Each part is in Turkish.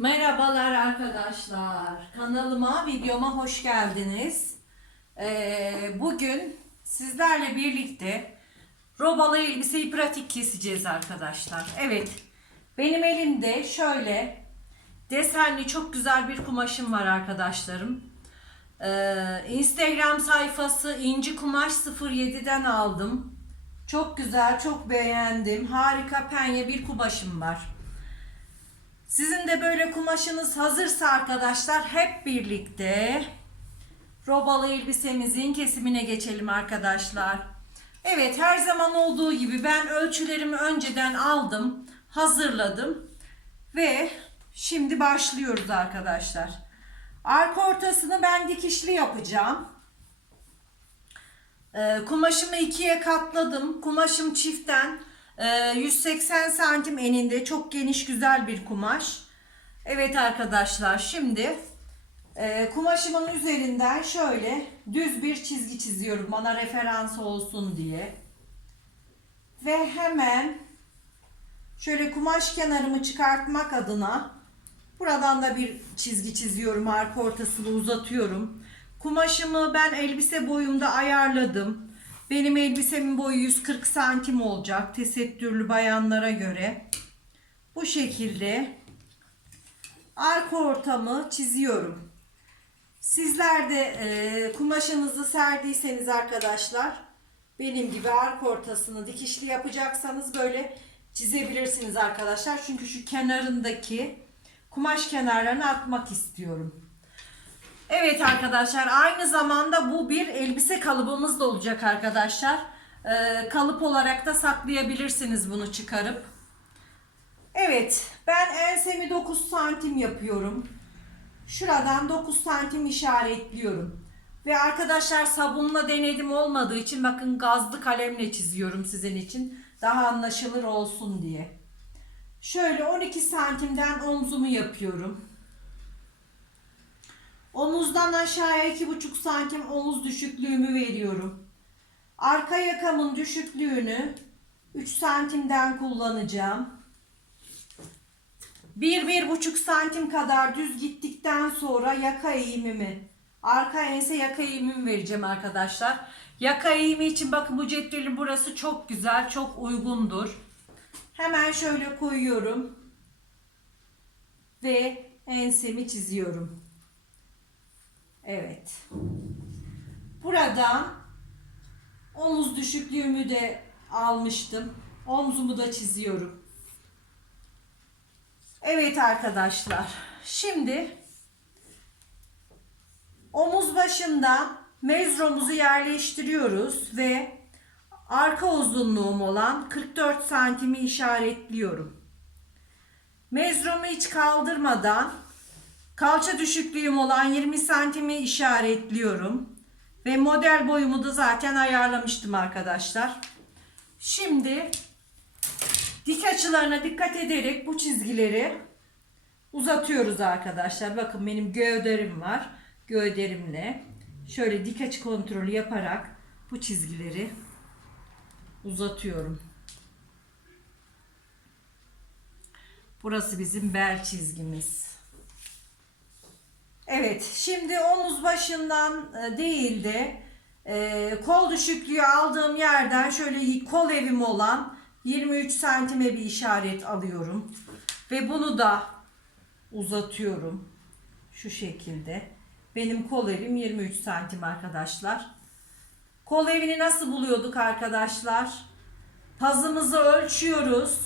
Merhabalar arkadaşlar. Kanalıma, videoma hoş geldiniz. Ee, bugün sizlerle birlikte robalı elbiseyi pratik keseceğiz arkadaşlar. Evet, benim elimde şöyle desenli çok güzel bir kumaşım var arkadaşlarım. Ee, Instagram sayfası İnci Kumaş 07'den aldım. Çok güzel, çok beğendim. Harika penye bir kumaşım var. Sizin de böyle kumaşınız hazırsa arkadaşlar hep birlikte robalı elbisemizin kesimine geçelim arkadaşlar. Evet her zaman olduğu gibi ben ölçülerimi önceden aldım, hazırladım ve şimdi başlıyoruz arkadaşlar. Arka ortasını ben dikişli yapacağım. Ee, kumaşımı ikiye katladım. Kumaşım çiften 180 santim eninde çok geniş güzel bir kumaş. Evet arkadaşlar şimdi e, kumaşımın üzerinden şöyle düz bir çizgi çiziyorum bana referans olsun diye. Ve hemen şöyle kumaş kenarımı çıkartmak adına buradan da bir çizgi çiziyorum. Arka ortasını uzatıyorum. Kumaşımı ben elbise boyumda ayarladım. Benim elbisemin boyu 140 santim olacak. Tesettürlü bayanlara göre. Bu şekilde arka ortamı çiziyorum. Sizler de e, kumaşınızı serdiyseniz arkadaşlar benim gibi arka ortasını dikişli yapacaksanız böyle çizebilirsiniz arkadaşlar. Çünkü şu kenarındaki kumaş kenarlarını atmak istiyorum. Evet arkadaşlar aynı zamanda bu bir elbise kalıbımız da olacak arkadaşlar. Ee, kalıp olarak da saklayabilirsiniz bunu çıkarıp. Evet ben ensemi 9 santim yapıyorum. Şuradan 9 santim işaretliyorum. Ve arkadaşlar sabunla denedim olmadığı için bakın gazlı kalemle çiziyorum sizin için. Daha anlaşılır olsun diye. Şöyle 12 santimden omzumu yapıyorum. Omuzdan aşağıya iki buçuk santim omuz düşüklüğümü veriyorum. Arka yakamın düşüklüğünü 3 santimden kullanacağım. Bir, bir buçuk santim kadar düz gittikten sonra yaka eğimimi, arka ense yaka eğimimi vereceğim arkadaşlar. Yaka eğimi için bakın bu cetvelin burası çok güzel, çok uygundur. Hemen şöyle koyuyorum. Ve ensemi çiziyorum. Evet. Buradan omuz düşüklüğümü de almıştım. Omzumu da çiziyorum. Evet arkadaşlar. Şimdi omuz başında mezromuzu yerleştiriyoruz ve arka uzunluğum olan 44 santimi işaretliyorum. Mezromu hiç kaldırmadan Kalça düşüklüğüm olan 20 santimi işaretliyorum. Ve model boyumu da zaten ayarlamıştım arkadaşlar. Şimdi dik açılarına dikkat ederek bu çizgileri uzatıyoruz arkadaşlar. Bakın benim gövderim var. Gövderimle şöyle dik açı kontrolü yaparak bu çizgileri uzatıyorum. Burası bizim bel çizgimiz. Evet, şimdi omuz başından e, değil de e, kol düşüklüğü aldığım yerden şöyle kol evim olan 23 santime bir işaret alıyorum. Ve bunu da uzatıyorum. Şu şekilde. Benim kol evim 23 santim arkadaşlar. Kol evini nasıl buluyorduk arkadaşlar? Pazımızı ölçüyoruz.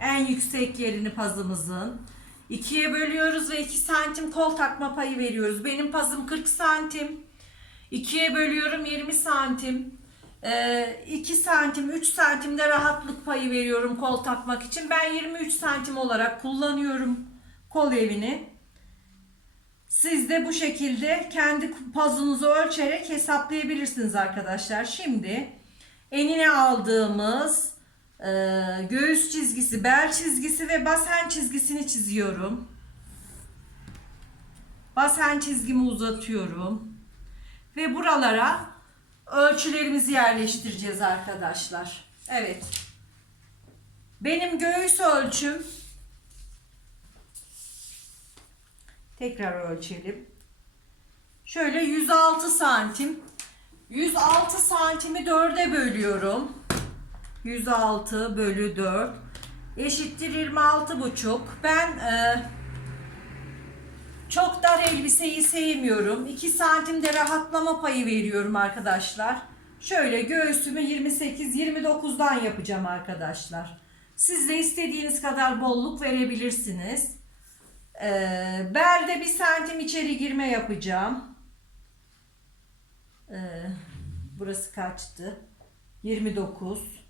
En yüksek yerini pazımızın. İkiye bölüyoruz ve 2 santim kol takma payı veriyoruz. Benim pazım 40 santim. İkiye bölüyorum 20 santim. 2 santim 3 santimde rahatlık payı veriyorum kol takmak için. Ben 23 santim olarak kullanıyorum kol evini. Siz de bu şekilde kendi pazınızı ölçerek hesaplayabilirsiniz arkadaşlar. Şimdi enine aldığımız ee, göğüs çizgisi, bel çizgisi ve basen çizgisini çiziyorum. Basen çizgimi uzatıyorum. Ve buralara ölçülerimizi yerleştireceğiz arkadaşlar. Evet. Benim göğüs ölçüm Tekrar ölçelim. Şöyle 106 santim. 106 santimi 4'e bölüyorum. 106 bölü 4 eşittir 26 buçuk. Ben e, çok dar elbiseyi sevmiyorum. 2 santimde rahatlama payı veriyorum arkadaşlar. Şöyle göğsümü 28-29'dan yapacağım arkadaşlar. Siz de istediğiniz kadar bolluk verebilirsiniz. Ee, belde bir santim içeri girme yapacağım. Ee, burası kaçtı? 29.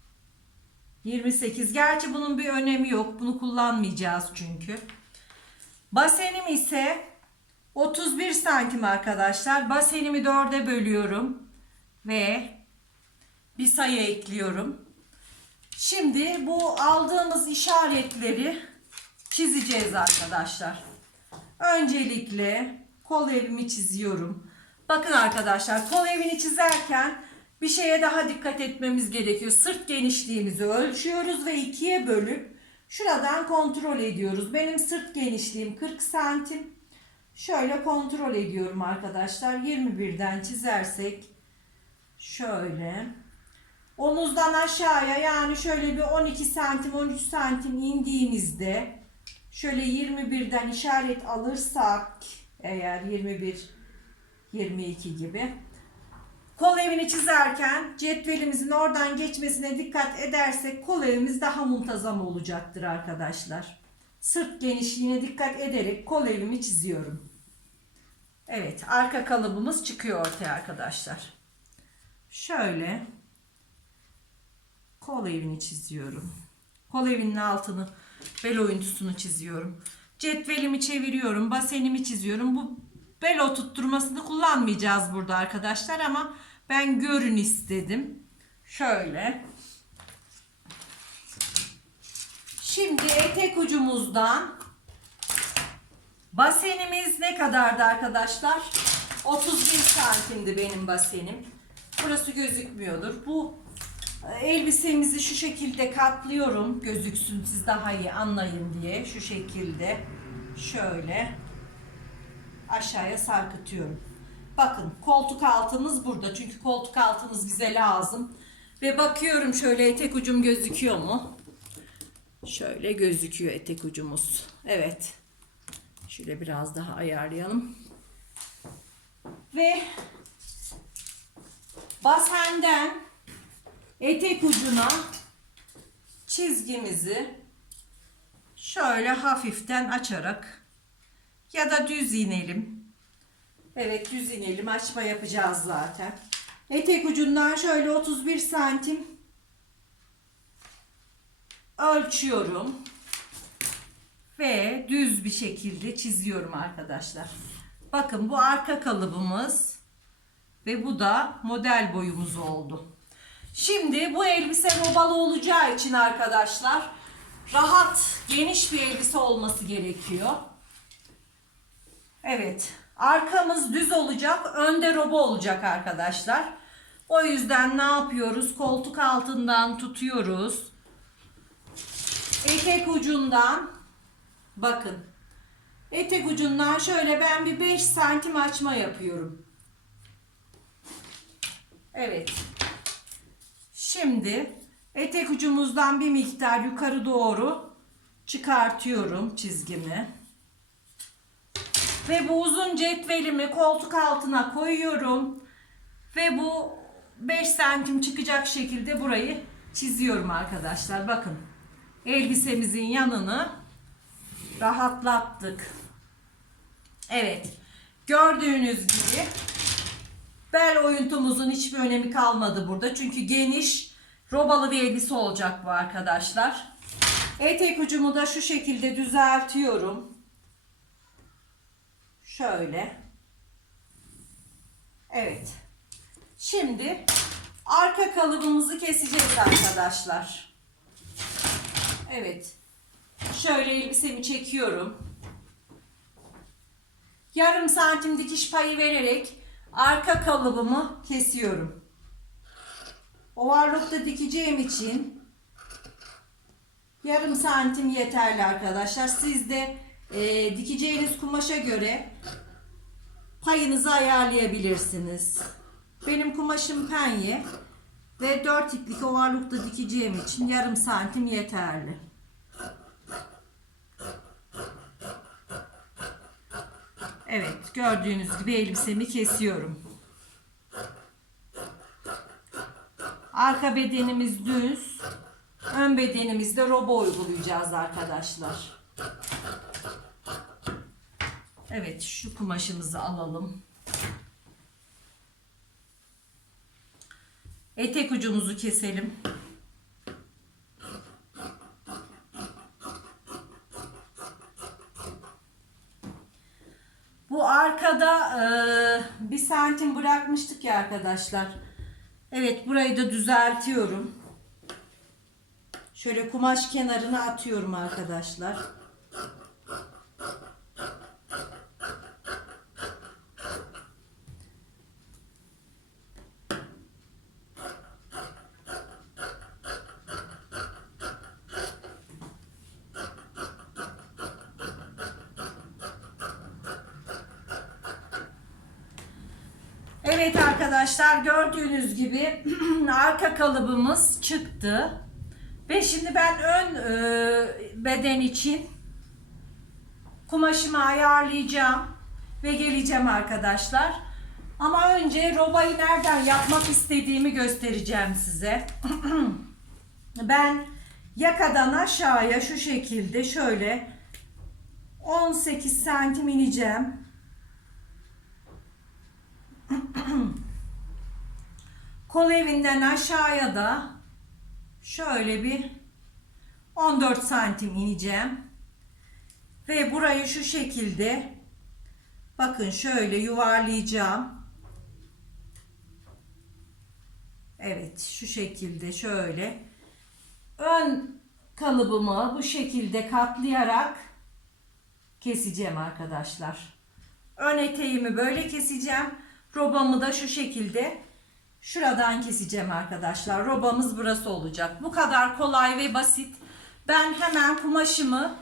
28. Gerçi bunun bir önemi yok. Bunu kullanmayacağız çünkü. Basenim ise 31 santim arkadaşlar. Basenimi 4'e bölüyorum. Ve bir sayı ekliyorum. Şimdi bu aldığımız işaretleri çizeceğiz arkadaşlar. Öncelikle kol evimi çiziyorum. Bakın arkadaşlar kol evini çizerken bir şeye daha dikkat etmemiz gerekiyor. Sırt genişliğimizi ölçüyoruz ve ikiye bölüp şuradan kontrol ediyoruz. Benim sırt genişliğim 40 santim. Şöyle kontrol ediyorum arkadaşlar. 21'den çizersek şöyle omuzdan aşağıya yani şöyle bir 12 santim 13 santim indiğimizde şöyle 21'den işaret alırsak eğer 21 22 gibi kol evini çizerken cetvelimizin oradan geçmesine dikkat edersek kol evimiz daha muntazam olacaktır arkadaşlar. Sırt genişliğine dikkat ederek kol evimi çiziyorum. Evet arka kalıbımız çıkıyor ortaya arkadaşlar. Şöyle kol evini çiziyorum. Kol evinin altını bel oyuntusunu çiziyorum. Cetvelimi çeviriyorum. Basenimi çiziyorum. Bu bel oturtturmasını kullanmayacağız burada arkadaşlar ama ben görün istedim. Şöyle. Şimdi etek ucumuzdan basenimiz ne kadardı arkadaşlar? 31 santimdi benim basenim. Burası gözükmüyordur. Bu e, elbisemizi şu şekilde katlıyorum. Gözüksün siz daha iyi anlayın diye. Şu şekilde şöyle aşağıya sarkıtıyorum. Bakın koltuk altımız burada. Çünkü koltuk altımız bize lazım. Ve bakıyorum şöyle etek ucum gözüküyor mu? Şöyle gözüküyor etek ucumuz. Evet. Şöyle biraz daha ayarlayalım. Ve basenden etek ucuna çizgimizi şöyle hafiften açarak ya da düz inelim. Evet düz inelim. Açma yapacağız zaten. Etek ucundan şöyle 31 santim ölçüyorum. Ve düz bir şekilde çiziyorum arkadaşlar. Bakın bu arka kalıbımız ve bu da model boyumuz oldu. Şimdi bu elbise robalı olacağı için arkadaşlar rahat, geniş bir elbise olması gerekiyor. Evet. Arkamız düz olacak, önde roba olacak arkadaşlar. O yüzden ne yapıyoruz? Koltuk altından tutuyoruz. Etek ucundan bakın. Etek ucundan şöyle ben bir 5 santim açma yapıyorum. Evet. Şimdi etek ucumuzdan bir miktar yukarı doğru çıkartıyorum çizgimi. Ve bu uzun cetvelimi koltuk altına koyuyorum. Ve bu 5 santim çıkacak şekilde burayı çiziyorum arkadaşlar. Bakın elbisemizin yanını rahatlattık. Evet gördüğünüz gibi bel oyuntumuzun hiçbir önemi kalmadı burada. Çünkü geniş robalı bir elbise olacak bu arkadaşlar. Etek ucumu da şu şekilde düzeltiyorum. Şöyle. Evet. Şimdi arka kalıbımızı keseceğiz arkadaşlar. Evet. Şöyle elbisemi çekiyorum. Yarım santim dikiş payı vererek arka kalıbımı kesiyorum. Overlock'ta dikeceğim için yarım santim yeterli arkadaşlar. Siz de e, dikeceğiniz kumaşa göre payınızı ayarlayabilirsiniz. Benim kumaşım penye ve 4 iplik ovarlıkta dikeceğim için yarım santim yeterli. Evet gördüğünüz gibi elbisemi kesiyorum. Arka bedenimiz düz. Ön bedenimizde robo uygulayacağız arkadaşlar. Evet şu kumaşımızı alalım. Etek ucumuzu keselim. Bu arkada eee, bir santim bırakmıştık ya arkadaşlar. Evet burayı da düzeltiyorum. Şöyle kumaş kenarına atıyorum arkadaşlar. Evet arkadaşlar gördüğünüz gibi arka kalıbımız çıktı. Ve şimdi ben ön e, beden için kumaşımı ayarlayacağım ve geleceğim arkadaşlar. Ama önce robayı nereden yapmak istediğimi göstereceğim size. ben yakadan aşağıya şu şekilde şöyle 18 santim ineceğim. Kol evinden aşağıya da şöyle bir 14 santim ineceğim. Ve burayı şu şekilde bakın şöyle yuvarlayacağım. Evet şu şekilde şöyle ön kalıbımı bu şekilde katlayarak keseceğim arkadaşlar. Ön eteğimi böyle keseceğim. Robamı da şu şekilde şuradan keseceğim arkadaşlar. Robamız burası olacak. Bu kadar kolay ve basit. Ben hemen kumaşımı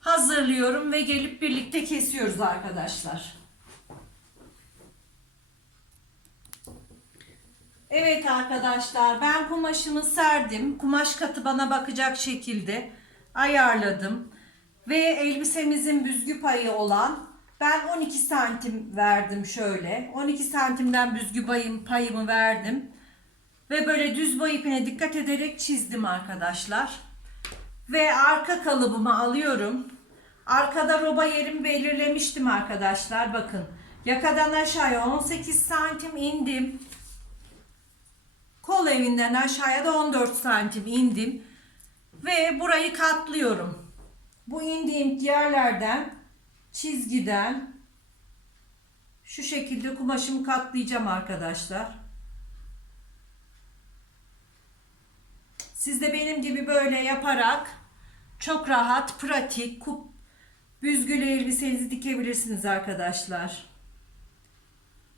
hazırlıyorum ve gelip birlikte kesiyoruz arkadaşlar. Evet arkadaşlar ben kumaşımı serdim. Kumaş katı bana bakacak şekilde ayarladım. Ve elbisemizin büzgü payı olan ben 12 santim verdim şöyle. 12 santimden büzgü payım, payımı verdim. Ve böyle düz boy ipine dikkat ederek çizdim arkadaşlar. Ve arka kalıbımı alıyorum. Arkada roba yerimi belirlemiştim arkadaşlar. Bakın yakadan aşağıya 18 santim indim. Kol evinden aşağıya da 14 santim indim. Ve burayı katlıyorum. Bu indiğim yerlerden çizgiden şu şekilde kumaşımı katlayacağım arkadaşlar. Siz de benim gibi böyle yaparak çok rahat, pratik, kup, büzgülü elbisenizi dikebilirsiniz arkadaşlar.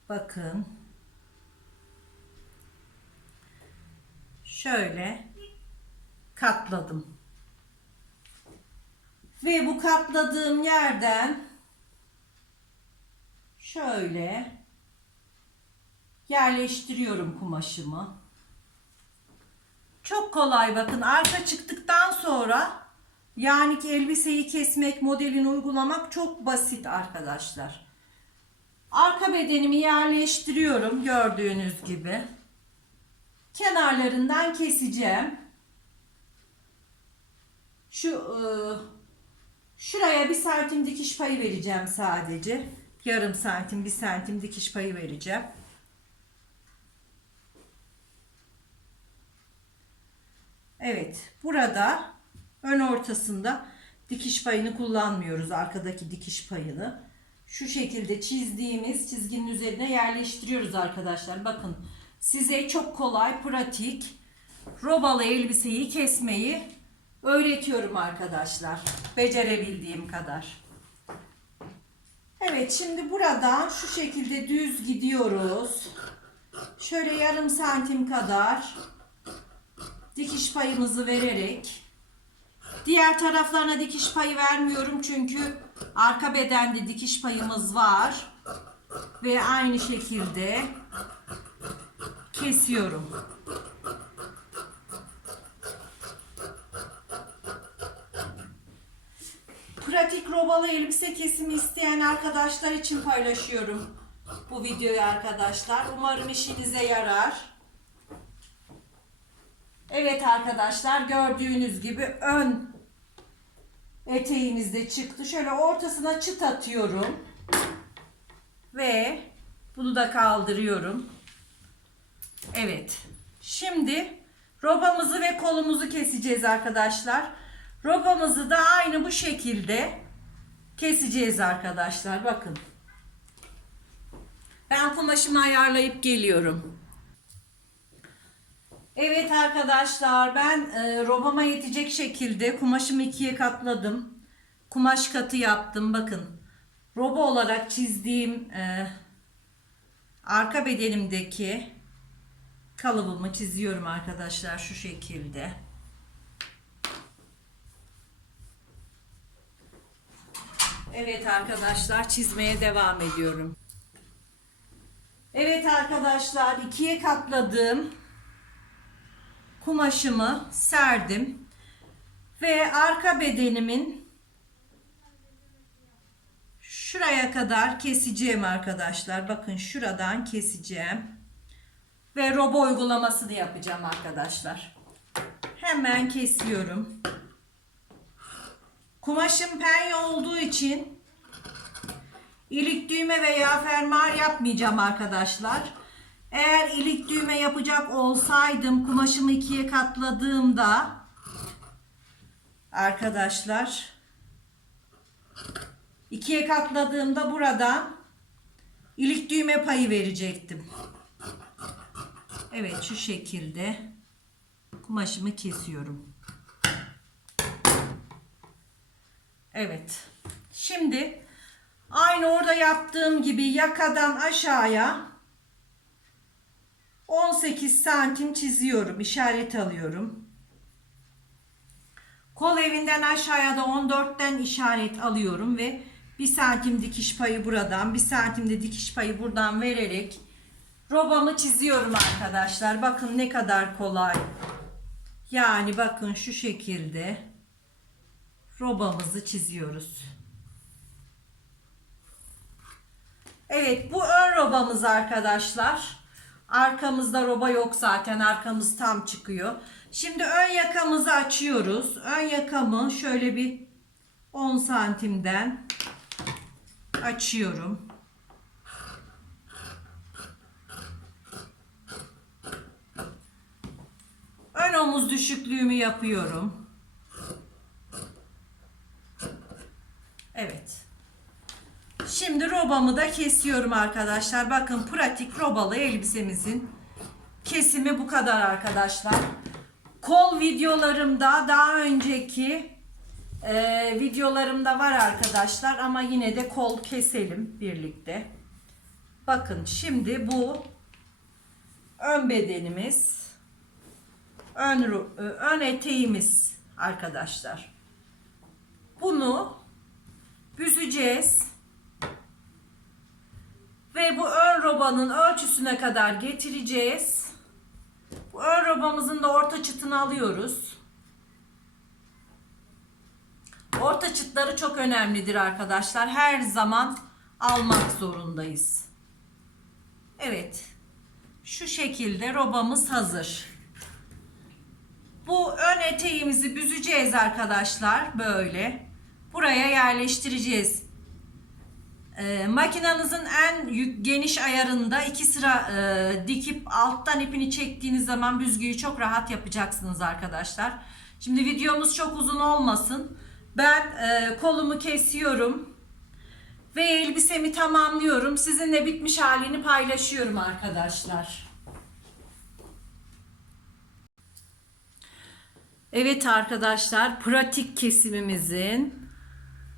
Bakın. Şöyle katladım. Ve bu katladığım yerden şöyle yerleştiriyorum kumaşımı. Çok kolay bakın arka çıktıktan sonra yani ki elbiseyi kesmek, modelini uygulamak çok basit arkadaşlar. Arka bedenimi yerleştiriyorum gördüğünüz gibi. Kenarlarından keseceğim. Şu e, şuraya bir santim dikiş payı vereceğim sadece. Yarım santim, bir santim dikiş payı vereceğim. Evet, burada ön ortasında dikiş payını kullanmıyoruz. Arkadaki dikiş payını. Şu şekilde çizdiğimiz çizginin üzerine yerleştiriyoruz arkadaşlar. Bakın size çok kolay, pratik robalı elbiseyi kesmeyi öğretiyorum arkadaşlar. Becerebildiğim kadar. Evet şimdi buradan şu şekilde düz gidiyoruz. Şöyle yarım santim kadar dikiş payımızı vererek Diğer taraflarına dikiş payı vermiyorum çünkü arka bedende dikiş payımız var. Ve aynı şekilde kesiyorum. Pratik robalı elbise kesimi isteyen arkadaşlar için paylaşıyorum bu videoyu arkadaşlar. Umarım işinize yarar. Evet arkadaşlar gördüğünüz gibi ön eteğimiz de çıktı. Şöyle ortasına çıt atıyorum. Ve bunu da kaldırıyorum. Evet. Şimdi robamızı ve kolumuzu keseceğiz arkadaşlar. Robamızı da aynı bu şekilde keseceğiz arkadaşlar. Bakın. Ben kumaşımı ayarlayıp geliyorum. Evet arkadaşlar ben e, robama yetecek şekilde kumaşımı ikiye katladım. Kumaş katı yaptım bakın. Roba olarak çizdiğim e, arka bedenimdeki kalıbımı çiziyorum arkadaşlar şu şekilde. Evet arkadaşlar çizmeye devam ediyorum. Evet arkadaşlar ikiye katladığım kumaşımı serdim. Ve arka bedenimin şuraya kadar keseceğim arkadaşlar. Bakın şuradan keseceğim. Ve robo uygulamasını yapacağım arkadaşlar. Hemen kesiyorum. Kumaşım penye olduğu için ilik düğme veya fermuar yapmayacağım arkadaşlar. Eğer ilik düğme yapacak olsaydım kumaşımı ikiye katladığımda arkadaşlar ikiye katladığımda buradan ilik düğme payı verecektim. Evet şu şekilde kumaşımı kesiyorum. Evet. Şimdi aynı orada yaptığım gibi yakadan aşağıya 18 santim çiziyorum. işaret alıyorum. Kol evinden aşağıya da 14'ten işaret alıyorum ve 1 santim dikiş payı buradan, 1 santim de dikiş payı buradan vererek robamı çiziyorum arkadaşlar. Bakın ne kadar kolay. Yani bakın şu şekilde robamızı çiziyoruz. Evet bu ön robamız arkadaşlar. Arkamızda roba yok zaten arkamız tam çıkıyor. Şimdi ön yakamızı açıyoruz. Ön yakamı şöyle bir 10 santimden açıyorum. Ön omuz düşüklüğümü yapıyorum. Evet. Şimdi robamı da kesiyorum arkadaşlar. Bakın pratik robalı elbisemizin kesimi bu kadar arkadaşlar. Kol videolarımda daha önceki e, videolarımda var arkadaşlar ama yine de kol keselim birlikte. Bakın şimdi bu ön bedenimiz ön, e, ön eteğimiz arkadaşlar. Bunu büzeceğiz. Ve bu ön robanın ölçüsüne kadar getireceğiz. Bu ön robamızın da orta çıtını alıyoruz. Orta çıtları çok önemlidir arkadaşlar. Her zaman almak zorundayız. Evet. Şu şekilde robamız hazır. Bu ön eteğimizi büzeceğiz arkadaşlar. Böyle. Buraya yerleştireceğiz. Ee, makinanızın en geniş ayarında iki sıra e, dikip alttan ipini çektiğiniz zaman büzgüyü çok rahat yapacaksınız arkadaşlar. Şimdi videomuz çok uzun olmasın. Ben e, kolumu kesiyorum ve elbisemi tamamlıyorum. Sizinle bitmiş halini paylaşıyorum arkadaşlar. Evet arkadaşlar pratik kesimimizin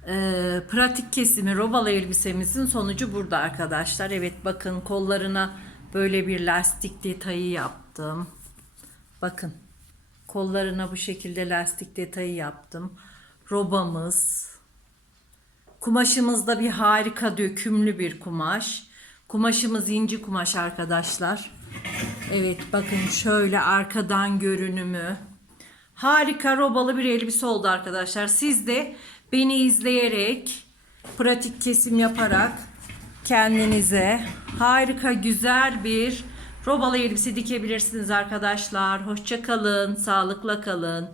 e, pratik kesimi robalı elbisemizin sonucu burada arkadaşlar. Evet bakın kollarına böyle bir lastik detayı yaptım. Bakın Kollarına bu şekilde lastik detayı yaptım. Robamız. Kumaşımız da bir harika dökümlü bir kumaş. Kumaşımız inci kumaş arkadaşlar. Evet bakın şöyle arkadan görünümü. Harika robalı bir elbise oldu arkadaşlar. Siz de beni izleyerek pratik kesim yaparak kendinize harika güzel bir robalı elbise dikebilirsiniz arkadaşlar. Hoşça kalın, sağlıkla kalın.